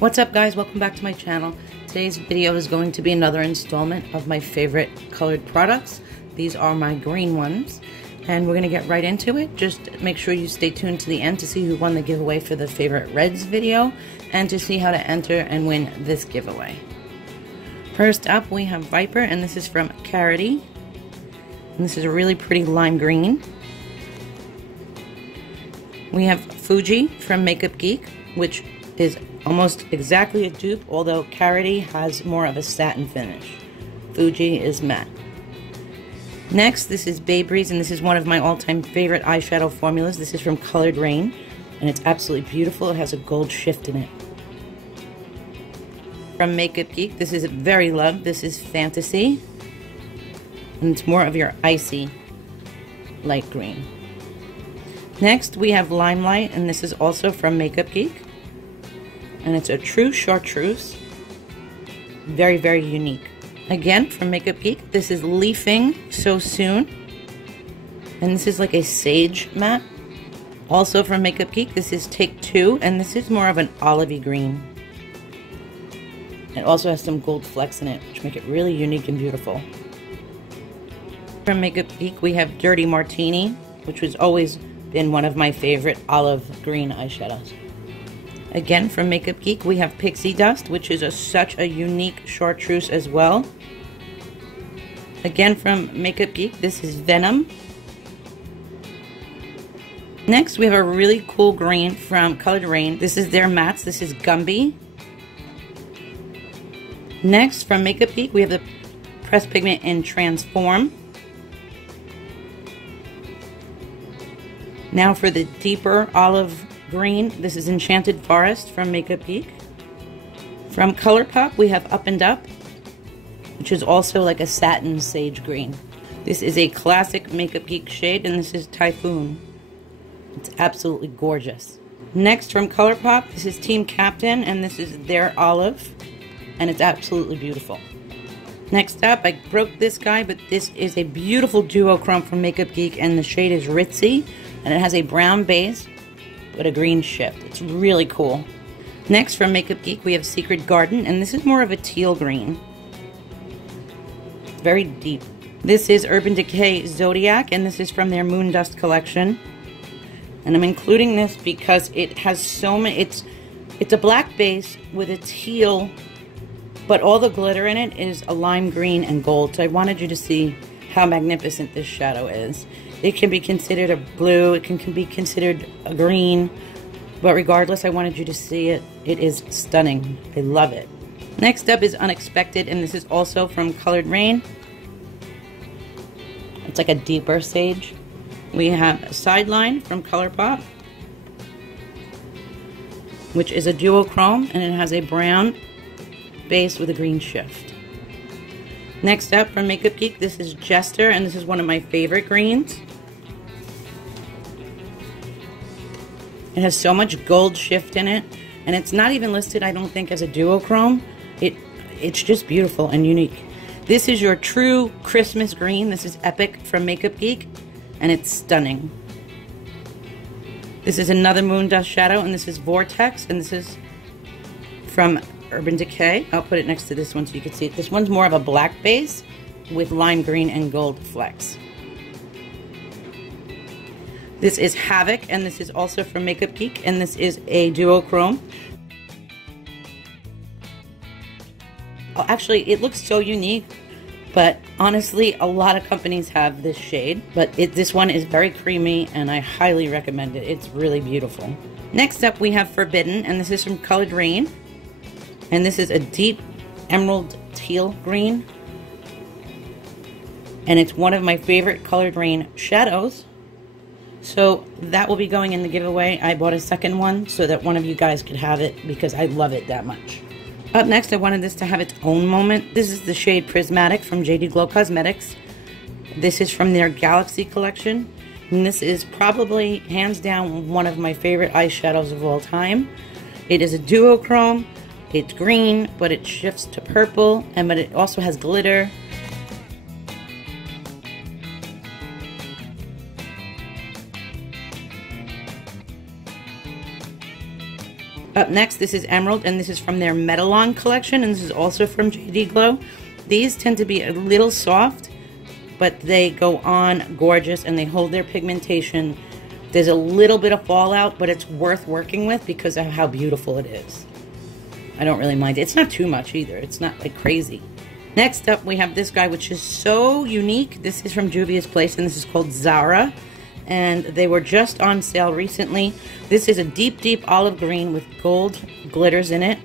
What's up guys, welcome back to my channel. Today's video is going to be another installment of my favorite colored products. These are my green ones and we're going to get right into it. Just make sure you stay tuned to the end to see who won the giveaway for the favorite reds video and to see how to enter and win this giveaway. First up we have Viper, and this is from KARITY. And this is a really pretty lime green. We have Fuji from MAKEUPGEEK, which is almost exactly a dupe, although KARITY has more of a satin finish. Fuji is matte. Next, this is RAINE, and this is one of my all-time favorite eyeshadow formulas. This is from Colored RAINE, and it's absolutely beautiful. It has a gold shift in it. From MAKEUPGEEK, this is very loved. This is Fantasy, and it's more of your icy light green. Next, we have Limelight, and this is also from MAKEUPGEEK. And it's a true chartreuse. Very, very unique. Again, from MAKEUPGEEK, this is Leafing So Soon. And this is like a sage matte. Also from MAKEUPGEEK, this is Take Two, and this is more of an olivey green. It also has some gold flecks in it, which make it really unique and beautiful. From MAKEUPGEEK, we have Dirty Martini, which has always been one of my favorite olive green eyeshadows. Again, from MAKEUPGEEK, we have Pixie Dust, which is such a unique chartreuse as well. Again, from MAKEUPGEEK, this is Venom. Next, we have a really cool green from Colored RAINE. This is their mattes. This is Gumby. Next, from MAKEUPGEEK, we have the pressed pigment in Transform. Now for the deeper olive green, this is Enchanted Forest from MAKEUPGEEK. From ColourPop, we have Up and Up, which is also like a satin sage green. This is a classic MAKEUPGEEK shade, and this is Typhoon. It's absolutely gorgeous. Next, from ColourPop, this is Team Captain, and this is their olive, and it's absolutely beautiful. Next up, I broke this guy, but this is a beautiful duochrome from MAKEUPGEEK, and the shade is Ritzy, and it has a brown base with a green shift. It's really cool. Next, from MAKEUPGEEK, we have Secret Garden, and this is more of a teal green. It's very deep. This is Urban Decay Zodiac, and this is from their Moon Dust collection. And I'm including this because it has so many. It's a black base with a teal, but all the glitter in it is a lime green and gold. So I wanted you to see how magnificent this shadow is. It can be considered a blue, it can be considered a green, but regardless, I wanted you to see it. It is stunning. I love it. Next up is Unexpected, and this is also from Colored RAINE. It's like a deeper sage. We have Sideline from ColourPop, which is a duochrome, and it has a brown base with a green shift. Next up from MAKEUPGEEK, this is Jester, and this is one of my favorite greens. It has so much gold shift in it, and it's not even listed, I don't think, as a duochrome. It's just beautiful and unique. This is your true Christmas green. This is Epic from MAKEUPGEEK, and it's stunning. This is another Moon Dust shadow, and this is Vortex, and this is from Urban Decay. I'll put it next to this one so you can see it. This one's more of a black base with lime green and gold flecks. This is Havoc, and this is also from MAKEUPGEEK, and this is a duochrome. Oh, actually, it looks so unique, but honestly, a lot of companies have this shade, but this one is very creamy, and I highly recommend it. It's really beautiful. Next up, we have Forbidden, and this is from Colored RAINE, and this is a deep emerald teal green, and it's one of my favorite Colored RAINE shadows. So that will be going in the giveaway. I bought a second one so that one of you guys could have it because I love it that much. Up next, I wanted this to have its own moment. This is the shade Prismatic from JD Glow Cosmetics. This is from their Galaxy collection. And this is probably, hands down, one of my favorite eyeshadows of all time. It is a duochrome. It's green, but it shifts to purple, but it also has glitter. Up next, this is Emerald, and this is from their Metalon collection, and this is also from JD Glow. These tend to be a little soft, but they go on gorgeous, and they hold their pigmentation. There's a little bit of fallout, but it's worth working with because of how beautiful it is. I don't really mind it. It's not too much either. It's not like crazy. Next up, we have this guy, which is so unique. This is from Juvia's Place, and this is called ZARA. And they were just on sale recently. This is a deep, deep olive green with gold glitters in it.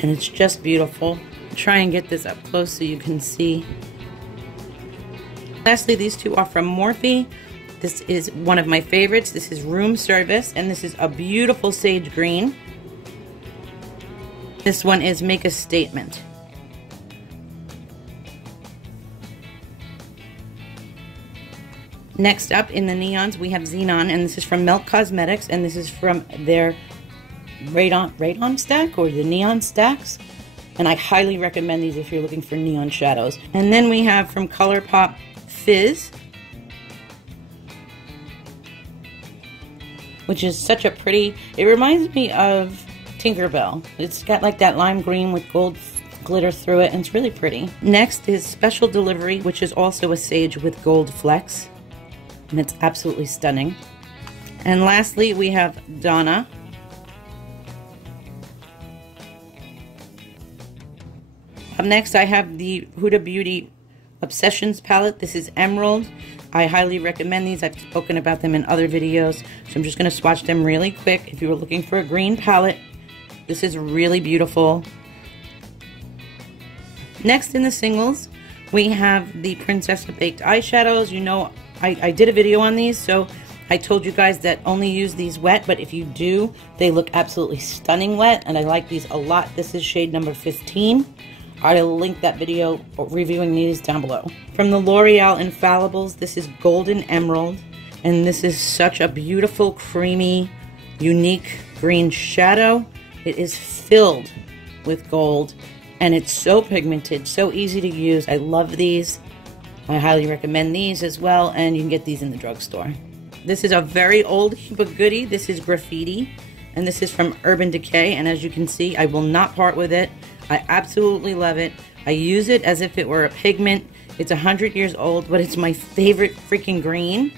And it's just beautiful. I'll try and get this up close so you can see. Lastly, these two are from Morphe. This is one of my favorites. This is Room Service, and this is a beautiful sage green. This one is Make a Statement. Next up in the neons, we have Xenon, and this is from Milk Cosmetics, and this is from their Radon stack, or the neon stacks. And I highly recommend these if you're looking for neon shadows. And then we have from ColourPop Fizz, which is such a pretty, it reminds me of Tinkerbell. It's got like that lime green with gold glitter through it, and it's really pretty. Next is Special Delivery, which is also a sage with gold flecks. And it's absolutely stunning. And lastly, we have Donna. Up next, I have the Huda Beauty Obsessions palette. This is Emerald. I highly recommend these. I've spoken about them in other videos, so I'm just going to swatch them really quick. If you were looking for a green palette, this is really beautiful. Next in the singles, we have the Princessa Baked Eyeshadows. You know, I did a video on these, so I told you guys that only use these wet, but if you do, they look absolutely stunning wet, and I like these a lot. This is shade number 15. I'll link that video reviewing these down below. From the L'Oreal Infallibles, this is Golden Emerald, and this is such a beautiful, creamy, unique green shadow. It is filled with gold, and it's so pigmented, so easy to use. I love these. I highly recommend these as well, and you can get these in the drugstore. This is a very old but goodie. This is Graffiti, and this is from Urban Decay, and as you can see, I will not part with it. I absolutely love it. I use it as if it were a pigment. It's 100 years old, but it's my favorite freaking green.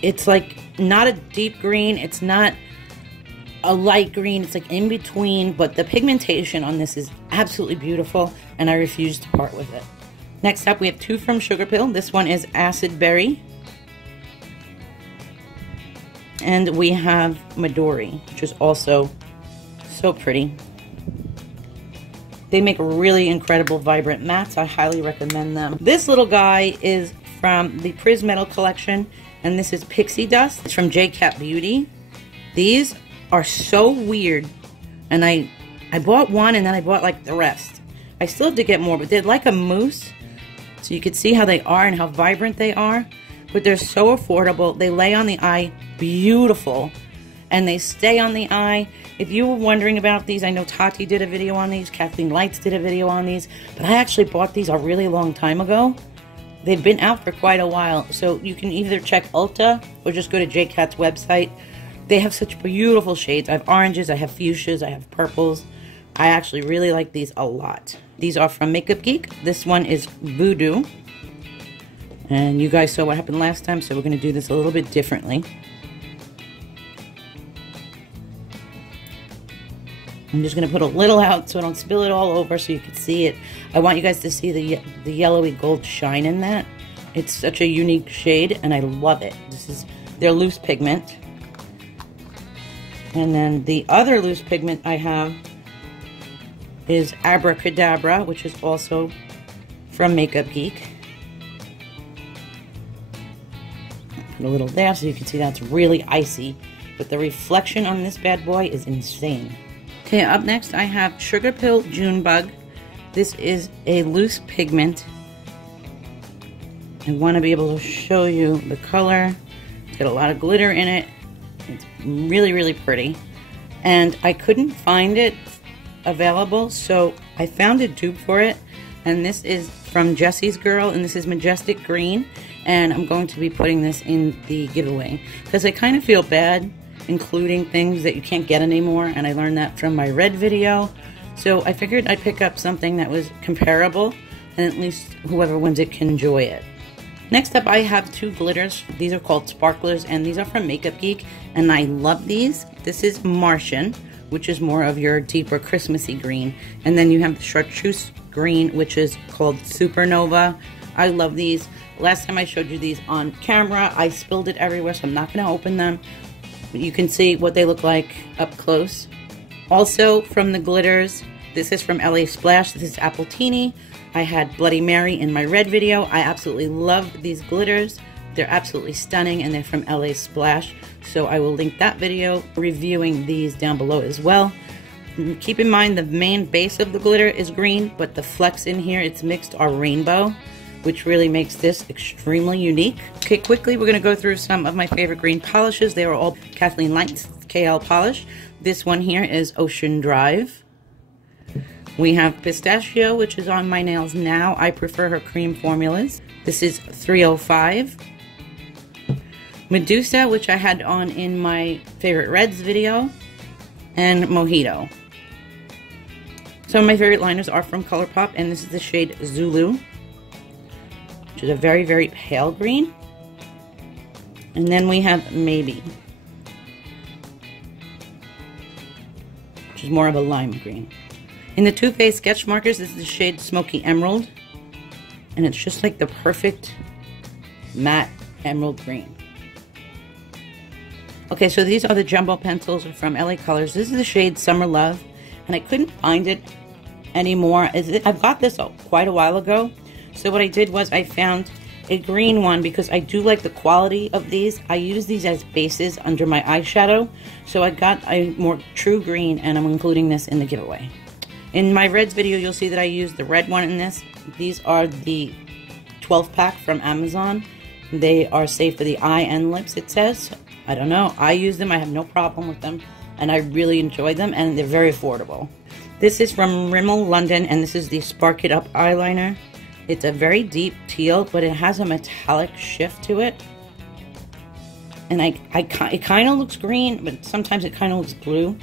It's like not a deep green. It's not a light green. It's like in between, but the pigmentation on this is absolutely beautiful, and I refuse to part with it. Next up, we have two from Sugarpill. This one is Acid Berry. And we have Midori, which is also so pretty. They make really incredible vibrant mattes. I highly recommend them. This little guy is from the Prismetal collection, and this is Pixie Dust. It's from JCAT Beauty. These are so weird, and I bought one, and then I bought like the rest. I still have to get more, but they're like a mousse, so you can see how they are and how vibrant they are. But they're so affordable. They lay on the eye beautiful, and they stay on the eye. If you were wondering about these, I know Tati did a video on these, Kathleen Lights did a video on these, but I actually bought these a really long time ago. They've been out for quite a while, so you can either check Ulta or just go to JCAT's website. They have such beautiful shades. I have oranges, I have fuchsias, I have purples. I actually really like these a lot. These are from MAKEUPGEEK. This one is Voodoo. And you guys saw what happened last time, so we're going to do this a little bit differently. I'm just going to put a little out so I don't spill it all over so you can see it. I want you guys to see the yellowy gold shine in that. It's such a unique shade, and I love it. This is their loose pigment. And then the other loose pigment I have is Abracadabra, which is also from MAKEUPGEEK. Put a little there so you can see that's really icy, but the reflection on this bad boy is insane. Okay, up next I have Sugarpill Junebug. This is a loose pigment. I want to be able to show you the color. It's got a lot of glitter in it. It's really, really pretty. And I couldn't find it available, so I found a dupe for it. And this is from Jessie's Girl, and this is Majestic Green. And I'm going to be putting this in the giveaway because I kind of feel bad including things that you can't get anymore, and I learned that from my red video. So I figured I'd pick up something that was comparable, and at least whoever wins it can enjoy it. Next up, I have two glitters. These are called sparklers, and these are from MAKEUPGEEK, and I love these. This is Martian, which is more of your deeper Christmassy green, and then you have the chartreuse green, which is called Supernova. I love these. Last time I showed you these on camera, I spilled it everywhere, so I'm not going to open them. But you can see what they look like up close. Also from the glitters, this is from LA Splash. This is Appletini. I had Bloody Mary in my red video. I absolutely love these glitters. They're absolutely stunning, and they're from LA Splash. So I will link that video reviewing these down below as well. Keep in mind the main base of the glitter is green, but the flecks in here, it's mixed, are rainbow, which really makes this extremely unique. Okay, quickly we're going to go through some of my favorite green polishes. They are all Kathleen Light's KL polish. This one here is Ocean Drive. We have Pistachio, which is on my nails now. I prefer her cream formulas. This is 305. Medusa, which I had on in my favorite reds video. And Mojito. Some of my favorite liners are from ColourPop, and this is the shade Zulu, which is a very, very pale green. And then we have Maybe, which is more of a lime green. In the Too Faced sketch markers, this is the shade Smoky Emerald, and it's just like the perfect matte emerald green. Okay, so these are the jumbo pencils from LA Colors. This is the shade Summer Love, and I couldn't find it anymore. I've got this quite a while ago, so what I did was I found a green one because I do like the quality of these. I use these as bases under my eyeshadow, so I got a more true green, and I'm including this in the giveaway. In my reds video, you'll see that I used the red one in this. These are the 12 pack from Amazon. They are safe for the eye and lips, it says. I don't know. I use them. I have no problem with them, and I really enjoy them, and they're very affordable. This is from Rimmel London, and this is the Spark It Up eyeliner. It's a very deep teal, but it has a metallic shift to it. And it kind of looks green, but sometimes it kind of looks blue.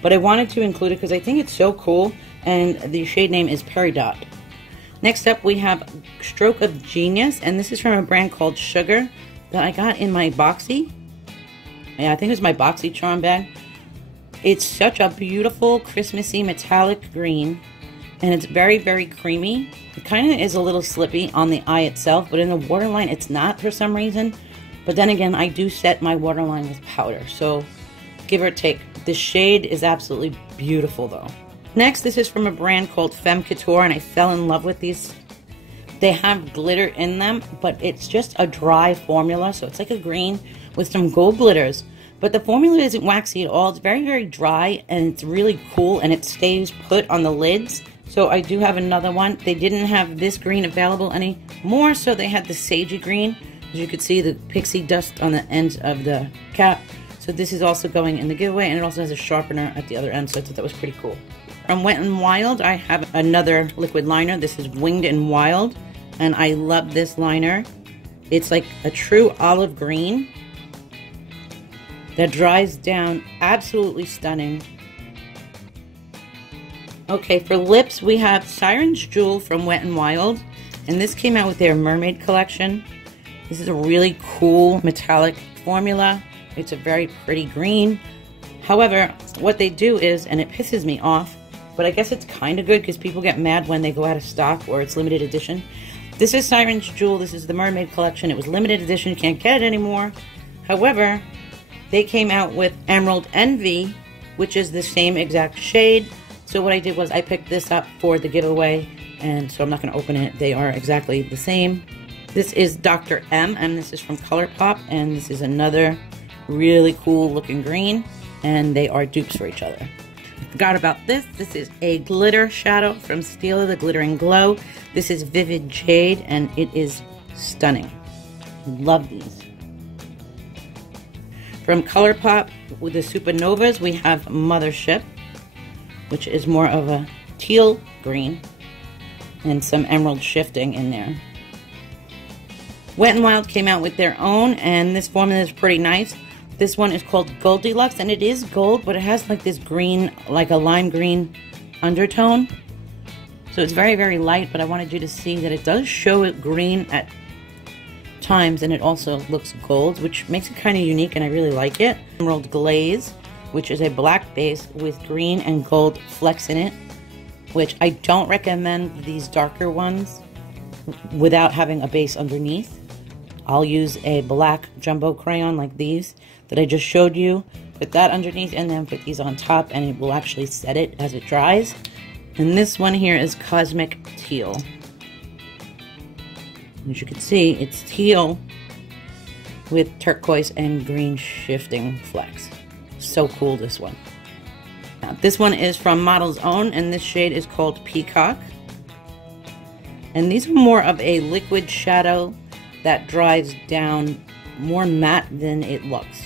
But I wanted to include it because I think it's so cool, and the shade name is Peridot. Next up, we have Stroke of Genius, and this is from a brand called Sugar that I got in my Boxy. Yeah, I think it was my Boxy Charm bag. It's such a beautiful Christmassy metallic green, and it's very, very creamy. It kind of is a little slippy on the eye itself, but in the waterline it's not for some reason. But then again, I do set my waterline with powder, so give or take. The shade is absolutely beautiful though. Next, this is from a brand called Femme Couture, and I fell in love with these. They have glitter in them, but it's just a dry formula, so it's like a green with some gold glitters. But the formula isn't waxy at all. It's very, very dry, and it's really cool, and it stays put on the lids. So I do have another one. They didn't have this green available anymore, so they had the sagey green. As you could see, the pixie dust on the end of the cap. So this is also going in the giveaway, and it also has a sharpener at the other end, so I thought that was pretty cool. From Wet n Wild, I have another liquid liner. This is Winged and Wild, and I love this liner. It's like a true olive green that dries down absolutely stunning. Okay, for lips, we have Siren's Jewel from Wet n Wild, and this came out with their Mermaid collection. This is a really cool metallic formula. It's a very pretty green. However, what they do is, and it pisses me off, but I guess it's kind of good because people get mad when they go out of stock or it's limited edition. This is Siren's Jewel. This is the Mermaid collection. It was limited edition. You can't get it anymore. However, they came out with Emerald Envy, which is the same exact shade. So what I did was I picked this up for the giveaway, and so I'm not going to open it. They are exactly the same. This is Dr. M, and this is from ColourPop, and this is another really cool looking green, and they are dupes for each other. I forgot about this. This is a glitter shadow from Stila, the Glittering Glow. This is Vivid Jade, and it is stunning. Love these. From ColourPop, with the Supernovas, we have Mothership, which is more of a teal green, and some emerald shifting in there. Wet n Wild came out with their own, and this formula is pretty nice. This one is called Gold Deluxe, and it is gold, but it has like this green, like a lime green undertone. So it's very, very light, but I wanted you to see that it does show it green at times, and it also looks gold, which makes it kind of unique, and I really like it. Emerald Glaze, which is a black base with green and gold flecks in it, which I don't recommend these darker ones without having a base underneath. I'll use a black jumbo crayon like these that I just showed you, put that underneath, and then put these on top, and it will actually set it as it dries. And this one here is Cosmic Teal. As you can see, it's teal with turquoise and green shifting flecks. So cool, this one. Now, this one is from Model's Own, and this shade is called Peacock. And these are more of a liquid shadow that dries down more matte than it looks.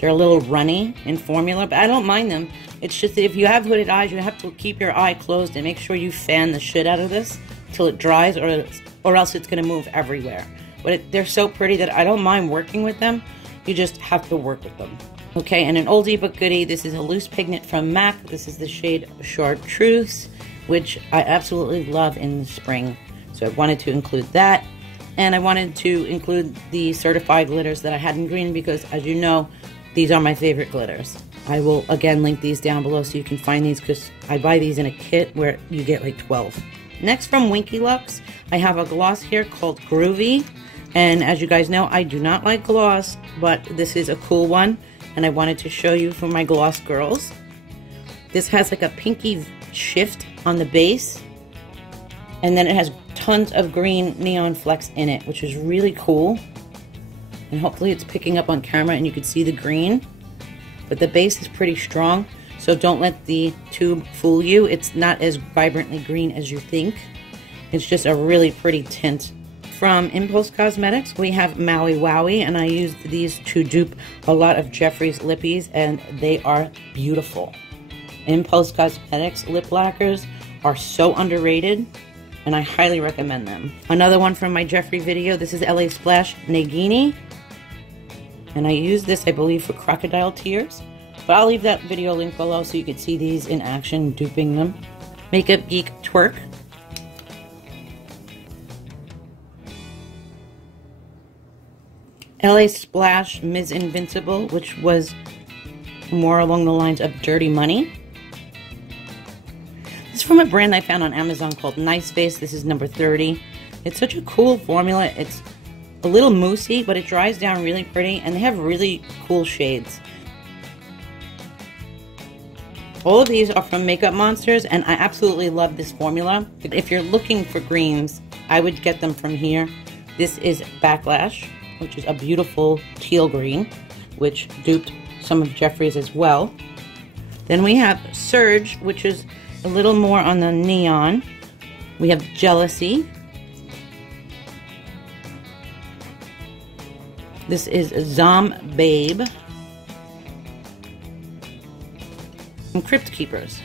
They're a little runny in formula, but I don't mind them. It's just that if you have hooded eyes, you have to keep your eye closed and make sure you fan the shit out of this till it dries, or else it's going to move everywhere. But they're so pretty that I don't mind working with them. You just have to work with them. Okay, and an oldie but goodie, this is a loose pigment from MAC. This is the shade Chartreuse, which I absolutely love in the spring. So I wanted to include that. And I wanted to include the certified glitters that I had in green because, as you know, these are my favorite glitters. I will, again, link these down below so you can find these because I buy these in a kit where you get like 12. Next, from Winky Lux, I have a gloss here called Groovy. And as you guys know, I do not like gloss, but this is a cool one. And I wanted to show you for my gloss girls. This has like a pinky shift on the base. And then it has tons of green neon flecks in it, which is really cool. And hopefully it's picking up on camera and you can see the green. But the base is pretty strong, so don't let the tube fool you. It's not as vibrantly green as you think. It's just a really pretty tint. From Impulse Cosmetics, we have Maui Wowie, and I used these to dupe a lot of JEFFREE's lippies, and they are beautiful. Impulse Cosmetics lip lacquers are so underrated, and I highly recommend them. Another one from my JEFFREE video, this is LA Splash Nagini. And I use this, I believe, for Crocodile Tears. But I'll leave that video link below so you can see these in action, duping them. Makeup Geek Twerk. LA Splash Ms. Invincible, which was more along the lines of Dirty Money. This is from a brand I found on Amazon called Nice Face. This is number 30. It's such a cool formula. It's a little moussey, but it dries down really pretty, and they have really cool shades. All of these are from Makeup Monsters, and I absolutely love this formula. If you're looking for greens, I would get them from here. This is Backlash, which is a beautiful teal green, which duped some of JEFFREE's as well. Then we have Surge, which is a little more on the neon. We have Jealousy. This is Zom Babe. And Crypt Keepers,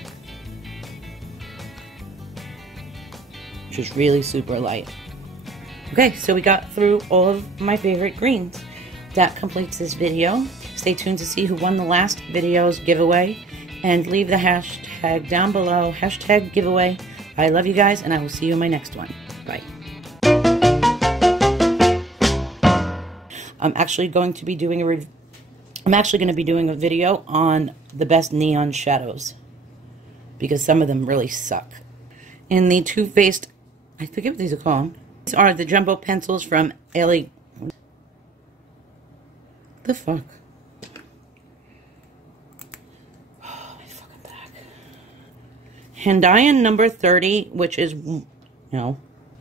which is really super light. Okay, so we got through all of my favorite greens. That completes this video. Stay tuned to see who won the last video's giveaway, and leave the hashtag down below, hashtag giveaway. I love you guys, and I will see you in my next one. Bye. I'm actually going to be doing a video on the best neon shadows because some of them really suck. In the Too Faced, I forget what these are called. These are the jumbo pencils from LA. The fuck? Oh, my fucking back. Handian number 30, which is no.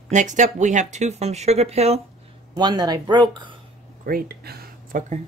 Next up, we have two from SUGARPILL. One that I broke. Great fucker.